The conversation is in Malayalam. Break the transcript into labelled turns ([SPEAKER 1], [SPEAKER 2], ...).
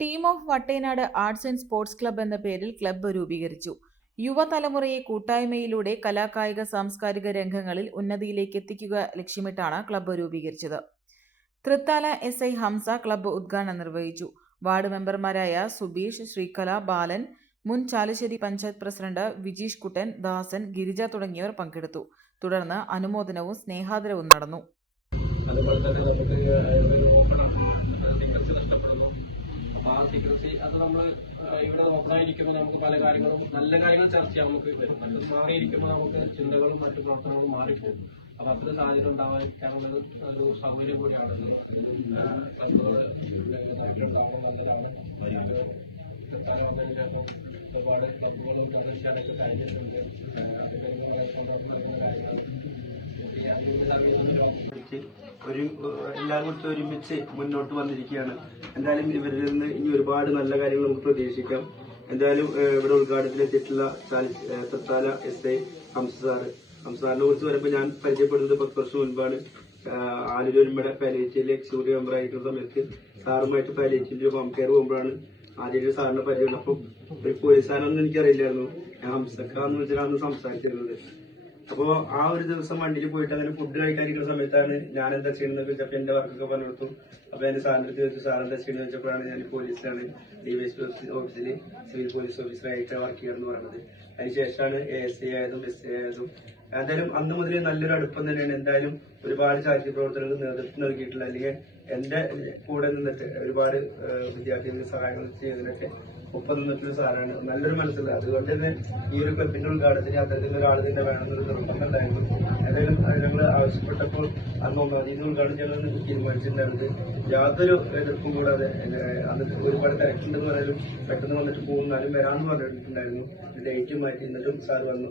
[SPEAKER 1] Team of Vattenad arts and sports club എന്ന പേരിൽ ക്ലബ്ബ് രൂപീകരിച്ചു. യുവതലമുറയെ കൂട്ടായ്മയിലൂടെ കലാകായിക സാംസ്കാരിക രംഗങ്ങളിൽ ഉന്നതിയിലേക്ക് എത്തിക്കുക ലക്ഷ്യമിട്ടാണ് ക്ലബ്ബ് രൂപീകരിച്ചത്. Thrithala S I Hamsa club ഉദ്ഘാടനം നിർവഹിച്ചു. വാർഡ് മെമ്പർമാരായ സുബീഷ് ശ്രീകല ബാലൻ മുൻ ചാലശ്ശേരി പഞ്ചായത്ത് പ്രസിഡന്റ് വിജീഷ് കുട്ടൻ ദാസൻ ഗിരിജ തുടങ്ങിയവർ പങ്കെടുത്തു. തുടർന്ന് അനുമോദനവും സ്നേഹാദരവും നടന്നു.
[SPEAKER 2] അതുപോലെ തന്നെ നമുക്ക് സീക്രസി അത് നമ്മൾ ഇവിടെ നോക്കാതിരിക്കുമ്പോൾ നമുക്ക് പല കാര്യങ്ങളും നല്ല കാര്യങ്ങൾ ചർച്ച ചെയ്യാൻ നമുക്ക് വരും മറ്റത് മാറിയിരിക്കുമ്പോൾ നമുക്ക് ചിന്തകളും മറ്റു പ്രവർത്തനങ്ങളും മാറിപ്പോകും. അപ്പൊ അത്ര സാഹചര്യം ഉണ്ടാവാതിരിക്കാനുള്ള ഒരു- സൗകര്യം ക്ലബ്ബുകൾ ഒരുപാട് ക്ലബുകളും പ്രദർശനമൊക്കെ കഴിഞ്ഞിട്ടുണ്ട്.
[SPEAKER 3] ഒരു എല്ലാവരും കൂടി ഒരുമിച്ച് മുന്നോട്ട് വന്നിരിക്കുകയാണ്. എന്തായാലും ഇവരിൽ നിന്ന് ഇനി ഒരുപാട് നല്ല കാര്യങ്ങൾ നമുക്ക് പ്രതീക്ഷിക്കാം. എന്തായാലും ഇവിടെ ഉദ്ഘാടനത്തിലെത്തിയിട്ടുള്ള തൃത്താല എസ് ഐ ഹംസാറ് ഹംസാറിനെ കുറിച്ച് പറയുമ്പോൾ ഞാൻ പരിചയപ്പെടുന്നത് പത്ത് വർഷം മുൻപാണ്. ആലുരൂരിമ്പടെ പാലേറ്റിയിലെ സൂര്യ മെമ്പറായിട്ടുള്ള സമയത്ത് സാറുമായിട്ട് പാലേറ്റിന്റെ ഹോം കെയർ പോകുമ്പോഴാണ് ആദ്യമായിട്ട് സാറിനെ പരിചയം അപ്പൊ ഒരു പോലീസുകാരനൊന്നും എനിക്കറിയില്ലായിരുന്നു. ഞാൻ ഹംസക്കാന്ന് സംസാരിച്ചിരുന്നത്. അപ്പോ ആ ഒരു ദിവസം വണ്ടിയിൽ പോയിട്ട് അങ്ങനെ ഫുഡ് കഴിക്കാനിരിക്കുന്ന സമയത്താണ് ഞാൻ എന്താ ചെയ്യുന്നത് വെച്ചപ്പോ എന്റെ വർക്കൊക്കെ പറഞ്ഞു കൊടുത്തു അപ്പൊ എന്റെ സാറിന്റെ അടുത്ത് ചോദിച്ചു സാർ എന്താ ചെയ്യുന്നത് വെച്ചപ്പോഴാണ് ഞാൻ പോലീസിലാണ് ഡിവൈഎസ്പി ഓഫീസിൽ സിവിൽ പോലീസ് ഓഫീസറായിട്ട് വർക്ക് ചെയ്യാന്ന് പറയുന്നത് അതിനുശേഷമാണ് എ എസ് ഐ ആയതും എസ് ഐ ആയതും. എന്തായാലും അന്ന് മുതൽ നല്ലൊരു അടുപ്പം തന്നെയാണ്. എന്തായാലും ഒരുപാട് ചാരിറ്റി പ്രവർത്തനങ്ങൾക്ക് നേതൃത്വം നൽകിയിട്ടുള്ള അല്ലെങ്കിൽ എന്റെ കൂടെ നിന്നിട്ട് ഒരുപാട് വിദ്യാർത്ഥികൾക്ക് സഹായങ്ങൾ ചെയ്യുന്നതിനൊക്കെ ഒപ്പം നിന്നിട്ടൊരു സാറാണ് നല്ലൊരു മനസ്സില്ല അതുകൊണ്ട് തന്നെ ഈ ഒരു ക്ലബിന്റെ ഉദ്ഘാടനത്തിന് അത്തരത്തിൽ ഒരാൾ തന്നെ വേണമെന്നൊരു നിർബന്ധം ഉണ്ടായിരുന്നു ഏതായാലും ഞങ്ങൾ ആവശ്യപ്പെട്ടപ്പോൾ അന്ന് ഒന്നാം തീയതി ഉദ്ഘാടനം ചെയ്യണമെന്ന് തീരുമാനിച്ചിട്ടുണ്ടായിരുന്നത്. യാതൊരു എതിർപ്പും കൂടാതെ അത് ഒരുപാട് തിരക്കുണ്ടെന്ന് പറഞ്ഞാലും പെട്ടെന്ന് വന്നിട്ട് പോകുന്നാലും വരാമെന്ന് പറഞ്ഞിട്ടുണ്ടായിരുന്നു. ഡേറ്റ് മാറ്റി എന്നിട്ടും സാർ വന്നു.